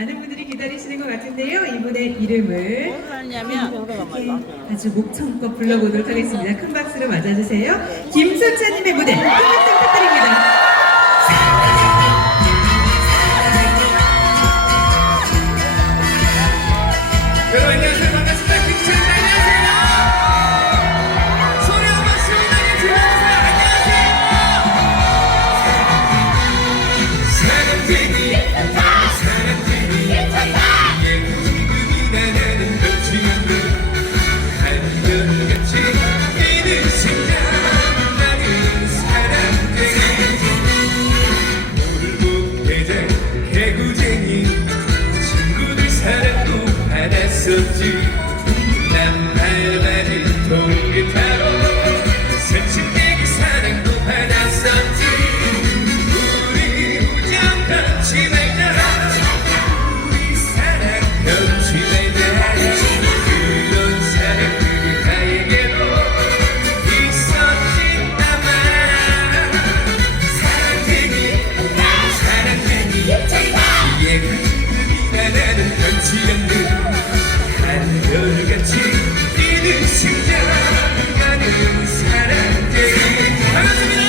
많은 분들이 기다리시는 것 같은데요. 이분의 이름을 아주 목청껏 불러보도록 하겠습니다. 큰 박수로 맞아주세요. 김수찬님의 무대 큰 박수 부탁드립니다. 여러분 안녕하세요. 반갑습니다. 김수찬입니다. 안녕하세요. 소리 한번 시원하게 질러주세요. 안녕하세요. 사랑쟁이 예고중금이 나는 벽지연들 한결같이 뛰는 심장 나는 사랑쟁이 놀고 대장 개구쟁이 친구들 사랑도 받았었지. 난 발맞은 통기타로 새침대기 사랑도 받았었지. 우리 우정 변치 말자. 우리 사랑 변치 말자. 그런 사랑들이 나에게도 있었지 아마. 사랑쟁이 예쁘게 나는 변치 않는 한결같이 뛰는 심장 나는 사랑쟁이. 반갑습니다.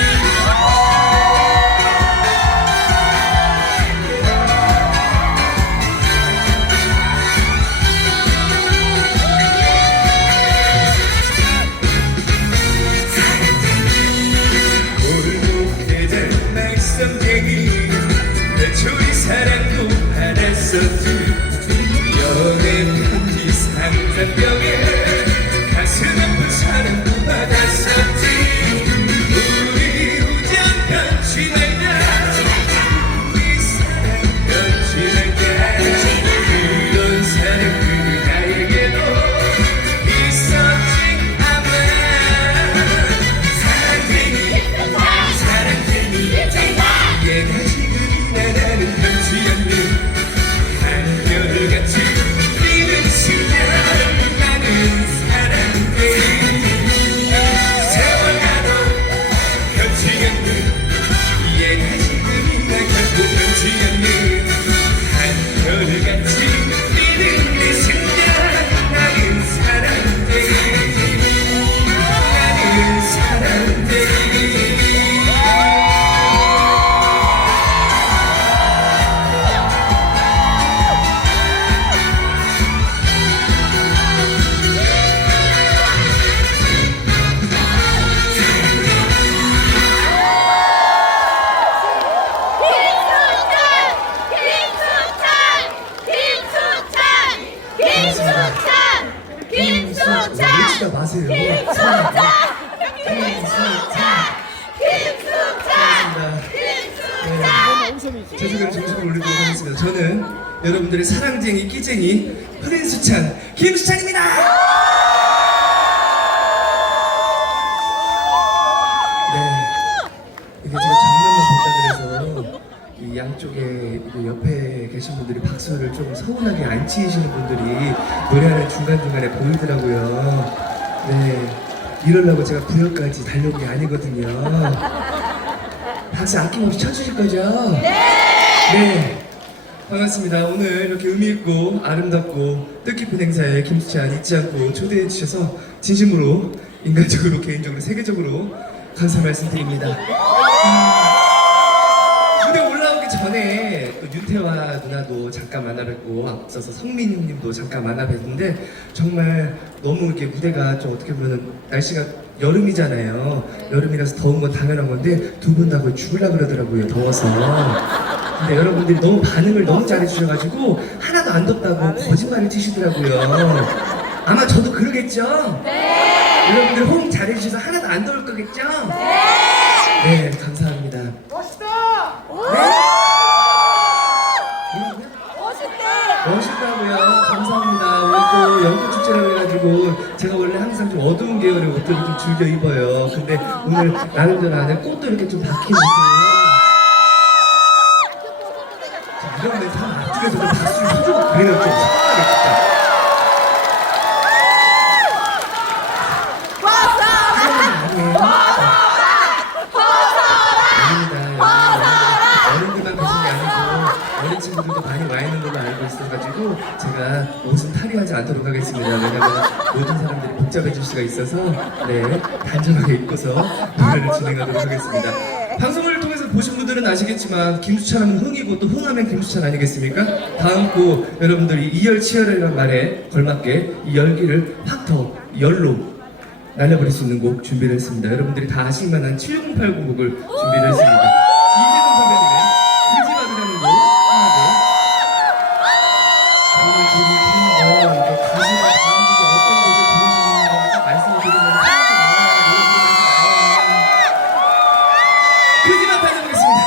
골목대장 말썽쟁이 내 초리 사랑도 받았었지. 연애 편지 상자병에 가슴 아픈 사랑도 받았었지. 우리 우정 변치 말자. 우리 사랑 변치 말자. 그런 사랑들이 나에게도 있었지 아마. 사랑쟁이 얘가 지금 나라는 변치 않는 한결같이 뛰는 심장 나는 사랑쟁이. 세월 가도 변치 않는 얘가 지금 나 결코 변치 않는 한결같이 뛰는 내 심장 나는 사랑쟁이. 나는 사랑쟁이. 외치다 마세요. 제주도를 정식으로 올리도록 하겠습니다. 저는 여러분들의 사랑쟁이 끼쟁이 프린수찬 김수찬입니다. 네, 이게 제가 장면만 본다 그래서 이 양쪽에 이 옆에 계신 분들이 박수를 좀 서운하게 안 치시는 분들이 노래하는 중간중간에 보이더라고요. 네, 이러려고 제가 구역까지 달려온 게 아니거든요. 박수 아낌없이 쳐주실 거죠? 네! 반갑습니다. 오늘 이렇게 의미있고 아름답고 뜻깊은 행사에 김수찬 잊지 않고 초대해 주셔서 진심으로 인간적으로 개인적으로 세계적으로 감사 말씀드립니다. 무대 올라오기 전에 또 윤태화 누나도 잠깐 만나뵙고 앞서서 성민님도 잠깐 만나뵀는데 정말 너무 이렇게 무대가 좀 어떻게 보면 날씨가 여름이잖아요. 여름이라서 더운 건 당연한 건데 두 분 다 거의 죽으려고 그러더라고요. 더워서. 근데 여러분들이 너무 반응을 너무 잘해주셔가지고 하나도 안 덥다고 거짓말을 치시더라고요. 아마 저도 그러겠죠? 네! 여러분들 호응 잘해주셔서 하나도 안 더울 거겠죠? 네! 네, 감사합니다. 멋있다. 네? 멋있다고요? 감사합니다. 오늘 또 연꽃축제라고 해가지고 제가 원래 항상 좀 어두운 계열의 옷들을 좀 즐겨 입어요. 근데 오늘 나름대로 안에 꽃도 이렇게 좀 박힌 옷을 이런 멘트 하면 앞쪽에서도 박수를 쳐주고 그래요. 좀 서운하게 진짜. 어른들만 계신 게 아니고 어린 친구들도 많이 와 있는 걸로 알고 있어가지고 제가 옷은 탈의하지 않도록 하겠습니다. 왜냐면 모든 사람들이 복잡해질 수가 있어서 네 단정하게 입고서 노래를 진행하도록 하겠습니다. 방송을 통해서 보신 분들은 아시겠지만 김수찬 하면 흥이고 또 흥하면 김수찬 아니겠습니까? 다음 곡 여러분들이 이열치열이라는 말에 걸맞게 이 열기를 확 더 열로 날려버릴 수 있는 곡 준비를 했습니다. 여러분들이 다 아실만한 7080 곡을 준비를 했습니다. 이재성 선배님의 그지밥이라는 곡 하나 저는 지금 이거 가수가 다음 곡에 어떤 곡을 부르는지 말씀을 드리면 그지밥 달려보겠습니다.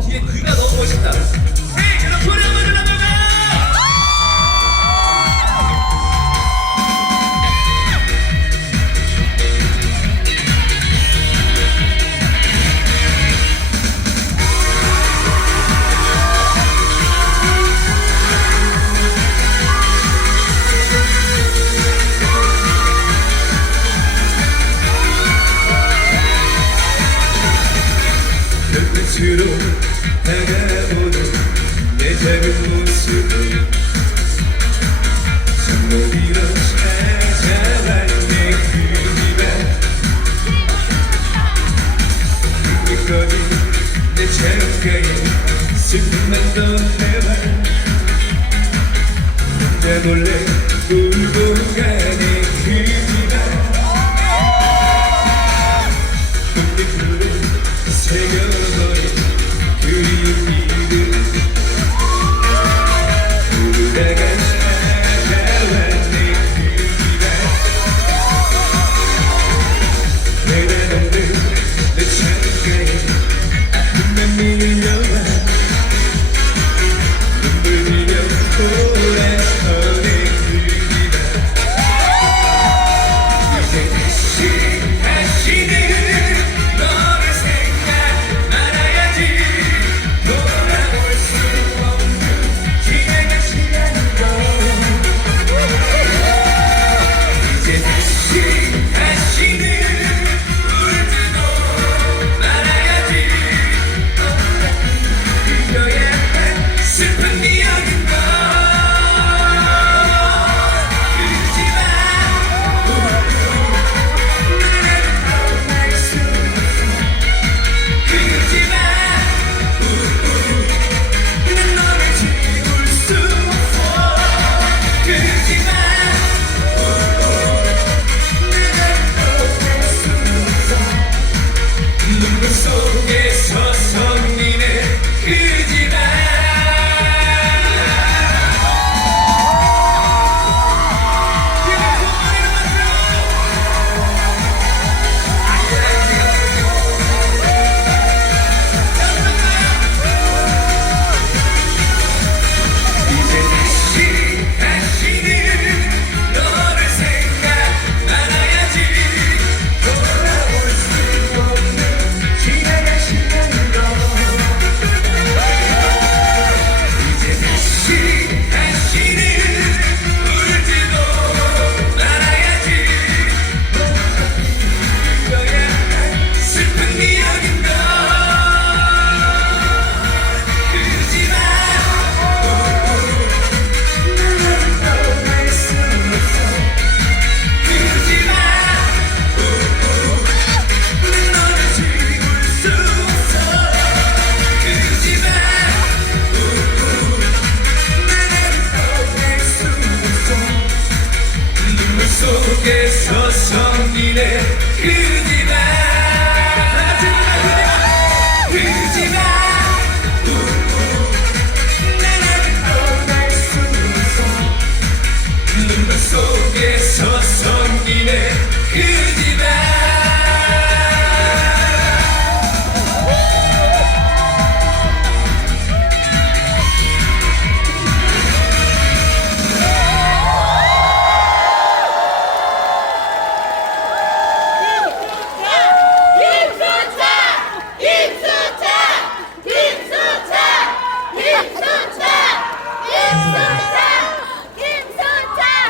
뒤에 귀가 너무 멋있다. 네, 여러분 소리 한번 질러볼까요? 끝으로 다가오는 내 작은 모습을 손목이로 찾아왔네. 그리가 끈끈거린 내 창가에 슬픔만 던져봐 혼자 몰래 울고 가네. 그리가 꽃잎으로 새겨버린 그리운 이름 울다가 찾아왔네. 그리가 내가 없는 내 창가에 아픔만 밀려와 눈물 흘려 돌아서네. 그리가 이제 다시는 너를 생각 말아야지. 돌아올 수 없는 지나간 시간이고 이제 다시는 울지도 말아야지. 그거야 슬픈 기억인 걸. 그러지마 난 너를 지울 수 없어. 그러지마 내가 수 없어. 눈물 속에서 성리네. 그러지마 이제 다시는 너를 생각 말아야지. 돌아올 수 없는 지나간 시간이고 이제 다시는 울지도 말아야지. 그거야 슬픈 기억인 걸. 그러지마 나를 떠날 수 없어. 그러지마 난 너를 지울 수 없어. 그러지마 나를 떠날 수 없어. 눈물 속에서 성리네. 그러지마 그러지마 나를 떠날 수 없어. 눈물 속에서 성리네. 그러지마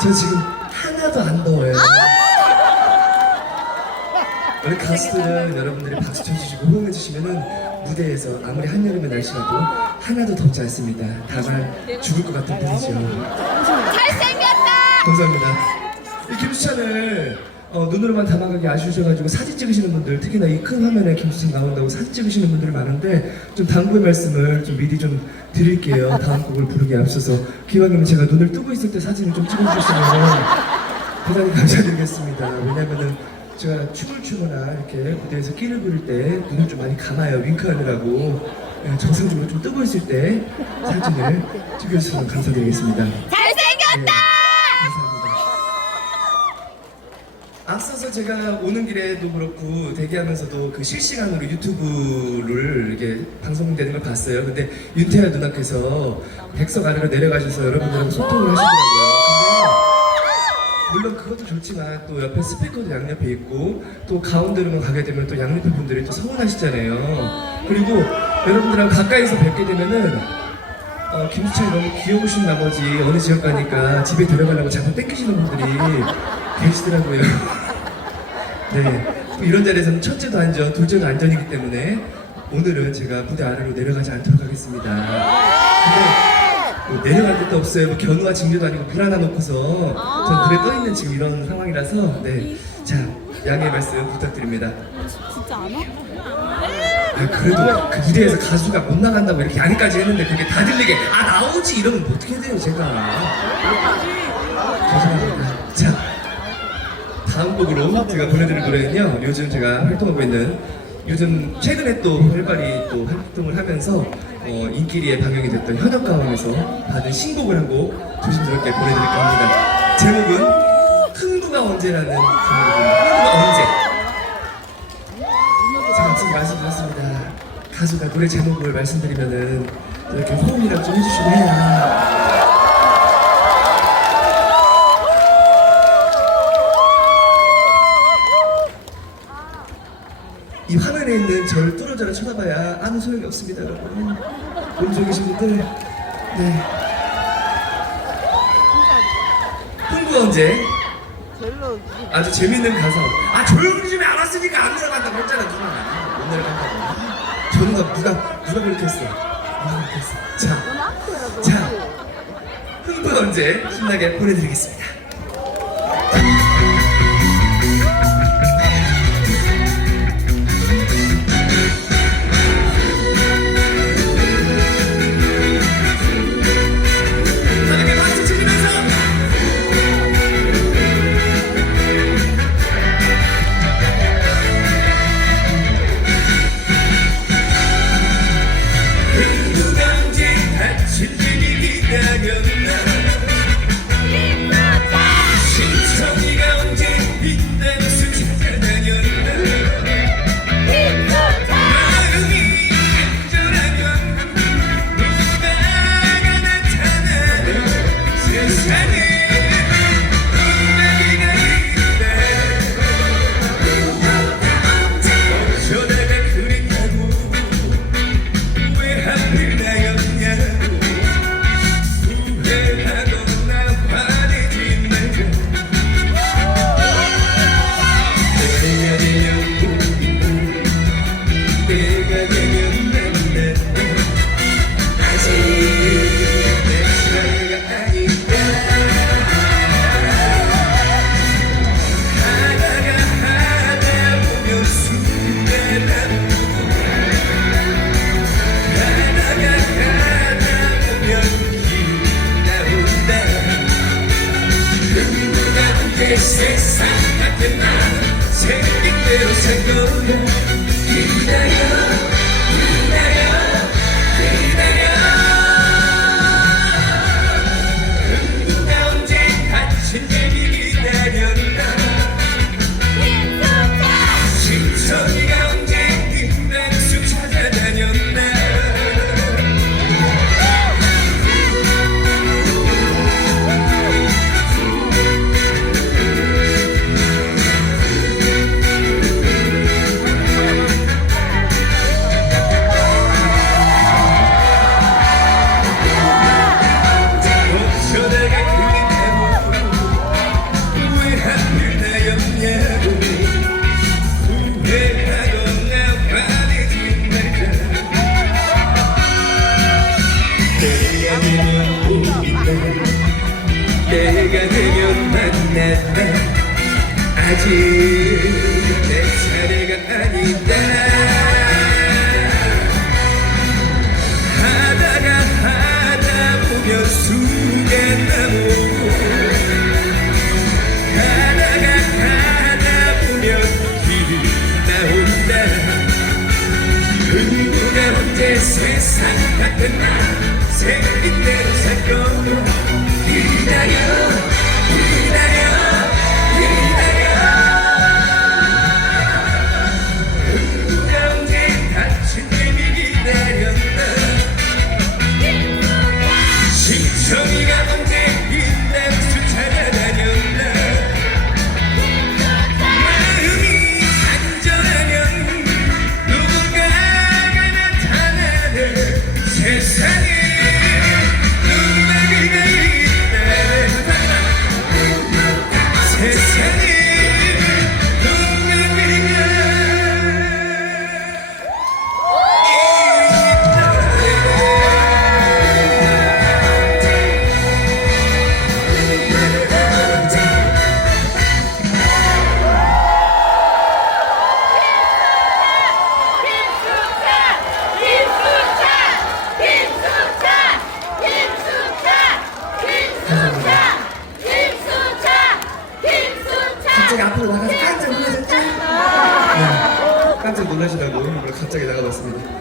저 지금 하나도 안 더워요. 원래 가수들은 여러분들이 박수 쳐주시고 호응해주시면은 무대에서 아무리 한여름의 날씨라도 하나도 덥지 않습니다. 다만 죽을 것 같은 분이죠. 잘생겼다. 감사합니다. 이 김수찬을 눈으로만 담아가기 아쉬우셔가지고 사진 찍으시는 분들, 특히나 이 큰 화면에 김수찬 나온다고 사진 찍으시는 분들 많은데 좀 당부의 말씀을 좀 미리 좀 드릴게요. 다음 곡을 부르기에 앞서서 기왕이면 제가 눈을 뜨고 있을 때 사진을 좀 찍어주셨으면 대단히 감사드리겠습니다. 왜냐면은 제가 춤을 추거나 이렇게 무대에서 끼를 부릴 때 눈을 좀 많이 감아요. 윙크하느라고. 정상적으로 좀 뜨고 있을 때 사진을 찍어주셔서 감사드리겠습니다. 잘생겼다. 감사합니다. 앞서서 제가 오는 길에도 그렇고 대기하면서도 그 실시간으로 유튜브를 이게 방송되는 걸 봤어요. 근데 윤태아 누나께서 백석 아래로 내려가셔서 여러분들하고 소통을 하시더라고요. 근데 물론 그것도 좋지만 또 옆에 스피커도 양옆에 있고 또 가운데로만 가게 되면 또 양옆에 분들이 또 서운하시잖아요. 그리고 여러분들하고 가까이서 뵙게 되면은 김수찬이 너무 귀여우신 나머지 어느 지역 가니까 집에 데려가려고 자꾸 뺏기시는 분들이 계시더라고요. 네, 이런 자리에서는 첫째도 안전, 둘째도 안전이기 때문에 오늘은 제가 무대 아래로 내려가지 않도록 하겠습니다. 근데 뭐 내려갈 데도 없어요. 뭐 견우와 직녀도 아니고 불 하나 놓고서 전 불에 떠있는 지금 이런 상황이라서 네, 자 양해의 말씀 부탁드립니다. 진짜 안 와? 그래도 그 무대에서 가수가 못 나간다고 이렇게 양해까지 했는데 그게 다 들리게 나오지 이러면 어떻게 돼요 제가. 죄송합니다. 자 다음 곡으로 제가 보내드릴 노래는요, 요즘 제가 활동하고 있는, 요즘 최근에 또 활발히 또 활동을 하면서 인기리에 방영이 됐던 현역가왕에서 받은 신곡을 한 곡 조심스럽게 보내드릴까 합니다. 제목은 흥부가 언제라는 제목입니다. 흥부가 언제. 제가 앞서 말씀드렸습니다. 가수가 노래 제목을 말씀드리면은 이렇게 호응이라도 좀 해주시고 해야 이 화면에 있는 저를 뚫어져라 쳐다봐야 아무 소용이 없습니다, 여러분. 오른쪽에 계신 분들, 네. 흥부 언제? 아주 재밌는 가사. 조용히 좀 알았으니까 안 내려간다고 했잖아, 누나. 못 내려간다고. 누가 그렇게 했어? 누가 그렇게 했어? 자, 흥부 언제 신나게 보내드리겠습니다. 신청이가 때가 되면 보인다 때가 되면 만난다 아직 내 차례가 아니다 하다 보면 수가 나오고 가다 보면 길이 나온다 흥부가 언제 세상 같은 나 생긴 대로 살 거고 기다려 흥부가 언제 다친 님이 기다렸나 신청이가 언제 인당수 찾아다녔나 마음이 안전하면 누군가가 나타나는 세상에 누군가가 있다는 세상에 갑자기 앞으로 나가서 깜짝 놀라셨죠? 네, 깜짝 놀라시라고 일부러 갑자기 나가봤습니다.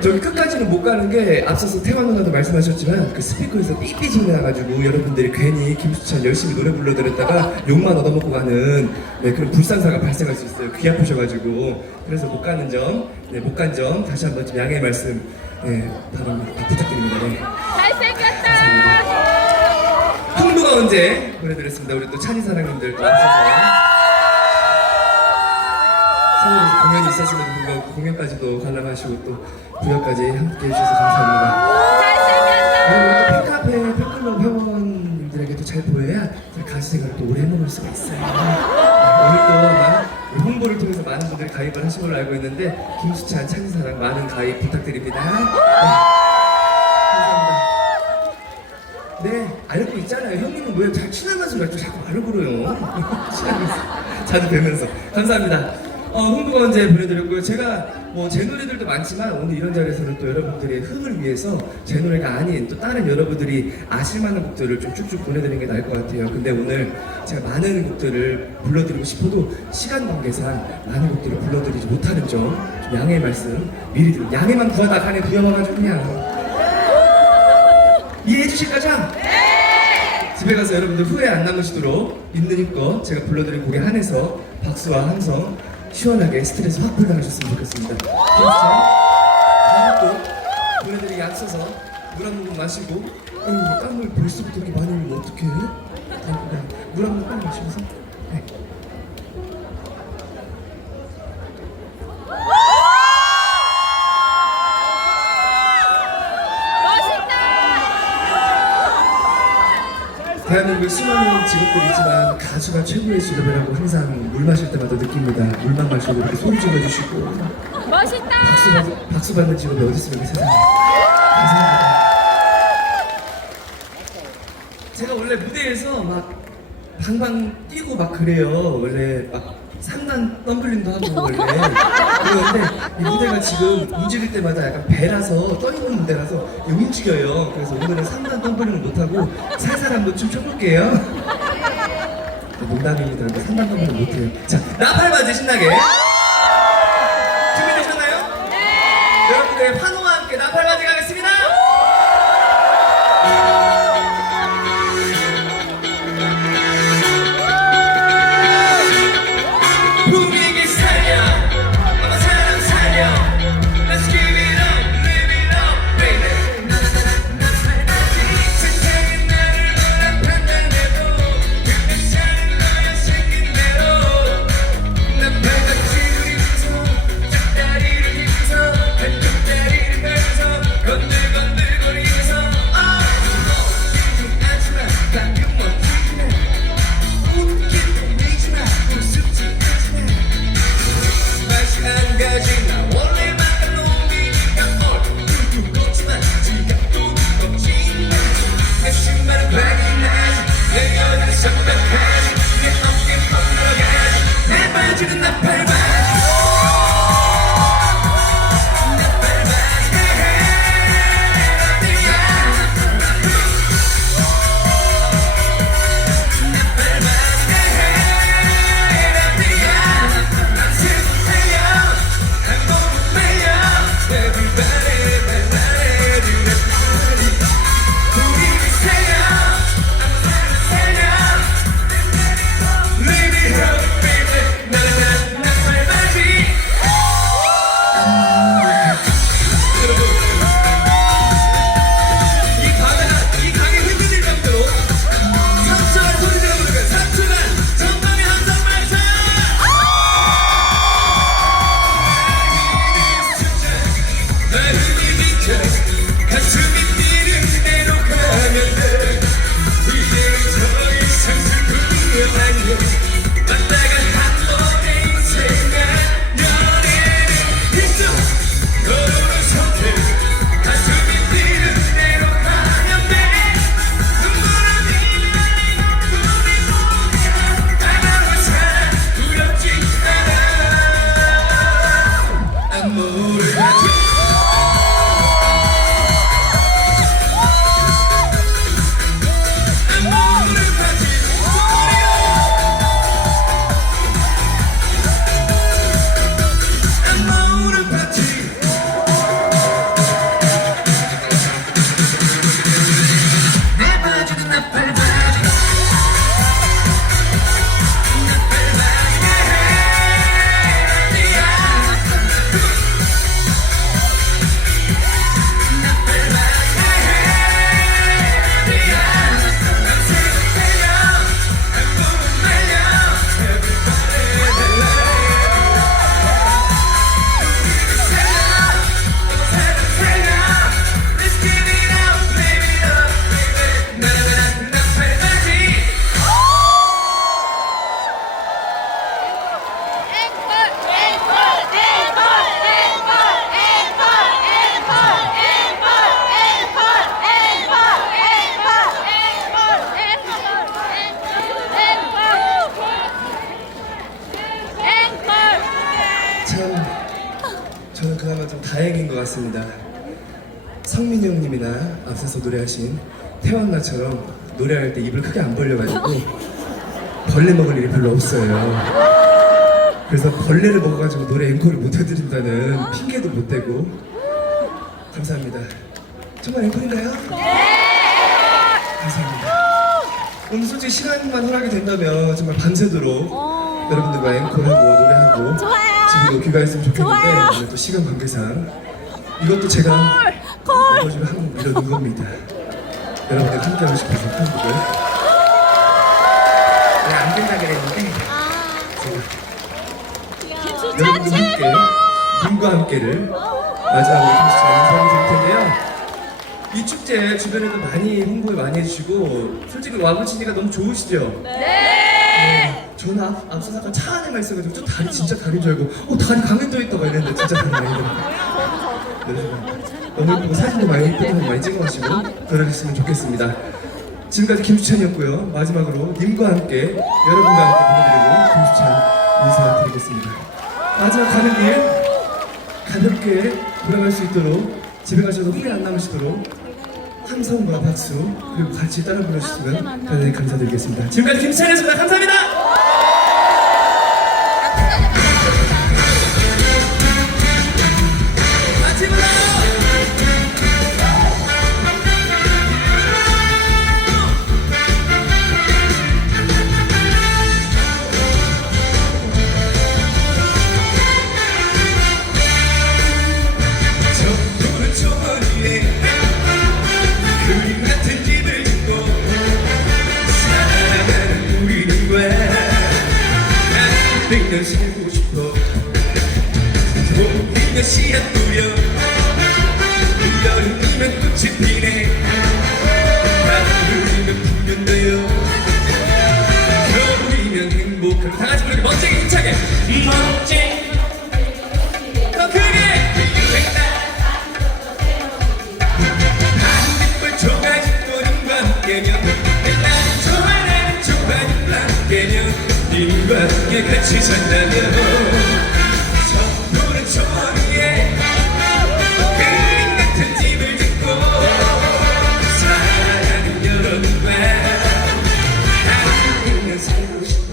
저기 끝까지는 못 가는 게 앞서서 태환 누나도 말씀하셨지만 그 스피커에서 삐삐 소리 나가지고 여러분들이 괜히 김수찬 열심히 노래 불러드렸다가 욕만 얻어먹고 가는 네, 그런 불상사가 발생할 수 있어요. 귀 아프셔가지고 그래서 못 가는 점, 네, 못 간 점 다시 한번 좀 양해의 말씀 네, 바랍니다. 부탁드립니다. 네. 잘생겼다. 흥부가 언제 보내드렸습니다. 우리 또 찬이 사랑님들 또 앞서서 서울 공연이 있었음에도 불구하고 공연까지도 관람하시고 또 부여까지 함께 해주셔서 감사합니다. 그리고 또 팬카페 팬클럽 회원님들에게도 잘 보여야 가수 생활을 또 오래 해먹을 수가 있어요. 네, 오늘 또 아마 우리 홍보를 통해서 많은 분들이 가입을 하신 걸로 알고 있는데 김수찬 찬이 사랑 많은 가입 부탁드립니다. 네, 알고 있잖아요. 형님은 왜 잘 친한 가수를 또 자꾸 말을 걸어요. 친하면서 자주 뵈면서 감사합니다. 홍보가 언제 보내드렸고요. 제가 뭐 제 노래들도 많지만 오늘 이런 자리에서는 또 여러분들의 흥을 위해서 제 노래가 아닌 또 다른 여러분들이 아실만한 곡들을 좀 쭉쭉 보내드리는 게 나을 것 같아요. 근데 오늘 제가 많은 곡들을 불러드리고 싶어도 시간 관계상 많은 곡들을 불러드리지 못하는 점 좀 양해의 말씀 미리 드리고 양해만 구하다 간에 구여와가지고 그냥 이해해 주실 거죠? 네! 집에 가서 여러분들 후회 안 남으시도록 있는 힘껏 제가 불러드린 곡에 한해서 박수와 함성 시원하게 스트레스 확 풀어나가셨으면 좋겠습니다. 다음 곡 보내드리기 앞서서 물 한 모금 마시고 땀을 벌써부터 이렇게 많이 흘리면 어떡해? 물 한 모금 빨리 마시면서 네. 대한민국에 수많은 직업들이 있지만 가수가 최고의 직업이라고 항상 물 마실 때마다 느낍니다. 물만 마셔도 이렇게 소리 질러주시고 멋있다. 박수 받는 직업이 어디 있습니까 세상에. 감사합니다. 제가 원래 무대에서 막 방방 뛰고 막 그래요. 원래 막 3단 덤블링도 하고 원래 그런데 이 무대가 지금 움직일 때마다 약간 배라서 떠있는 무대라서 움직여요. 그래서 오늘은 3단 덤블링을 못하고 살살 한번 좀 춰볼게요. 농담입니다. 3단 덤블링 못해요. 자, 나팔바지 신나게 준비되셨나요? 네! 여러분들의 환호와 함께 나팔바지 가겠습니다. 분위기 살려 아마 사람 살려 Let's give it up, live it up, baby 세상은 나를 뭐라 판단해도 그 사는 너야 생긴 대로 나팔같이 앞서서 노래하신 태원나처럼 노래할 때 입을 크게 안 벌려가지고 벌레 먹을 일이 별로 없어요. 그래서 벌레를 먹어가지고 노래 앵콜을 못 해드린다는 핑계도 못 대고 감사합니다. 정말 앵콜인가요? 감사합니다. 오늘 솔직히 시간만 허락이 된다면 정말 밤새도록 여러분들과 앵콜하고 노래하고 집으로 귀가했으면 좋겠는데 오늘 또 시간 관계상 이것도 제가 이거를 한곡 밀어둔 겁니다. 여러분들 함께하고 싶어서 한 곡을 안 된다 그랬는데 제가 여러분과 함께 님과 함께를 마지막으로 김수찬 인사를 드릴 텐데요. 이 축제 주변에도 많이 홍보를 많이 해주시고 솔직히 와보시니까 너무 좋으시죠? 네. 저는 앞서 잠깐 차 안에만 있어가지고 저 다리 진짜 다리인 줄 알고 다리 강원도에 있다고 이랬는데 진짜 다리 아니더라고요. 너무 예쁘고 사진도 많이 찍어가시고 그러셨으면 좋겠습니다. 지금까지 김수찬이었고요. 마지막으로 님과 함께 여러분과 함께 보내드리고 김수찬 인사드리겠습니다. 마지막 가는 길 가볍게 돌아갈 수 있도록 집에 가셔도 후회 안 남으시도록 함성과 박수 그리고 같이 따라 불러주시면 대단히 감사드리겠습니다. 지금까지 김수찬이었습니다. 감사합니다. 같이 불러! 저 저리에 그림 같은 집을 짓고 살아가는 우리들과 난 백년 살고 싶어 봄이면 씨앗 뿌려 여름이면 꽃이 피네 가을이면 풍년 되어 겨울이면 행복한 다 같이 부르게 멋지게 힘차게 멋쟁이 더 크게 한빛불 조가지 또님과 함께면 나는 좋아 나는 좋아 님과 함께면 님과 함께 같이 산다면 서부른 저리에 그림 같은 집을 짓고 사랑하는 여러분과 함께 살고 싶어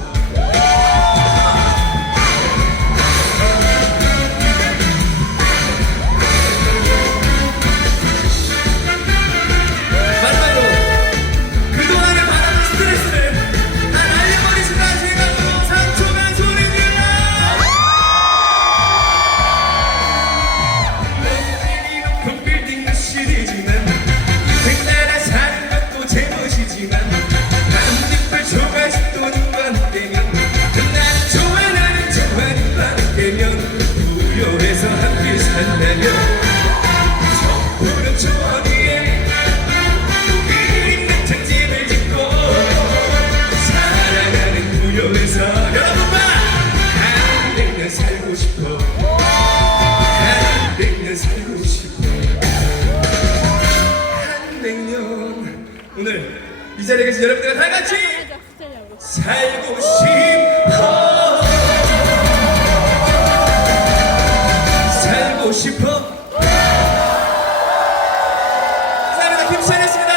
마지막으로 그동안에 받았던 스트레스를 다 날려버린 순간 생각으로 3초간 소리 질러 높은 빌딩은 시리지만 인생 따라 사는 것도 제멋이지만 한빛불 조가지도 님과 함께면 나는 좋아 나는 좋아 님과 함께면 부여해서 함께 산다면 서부른 저리에 그림 같은 집을 짓고 사랑하는 부여에서 여러분과 한 백년 살고 싶어 한 백년 살고 싶어 한 백년 오늘 이 자리에 계신 여러분들과 다 같이 살고 싶어 살고 싶어 감사합니다. 김수찬이었습니다.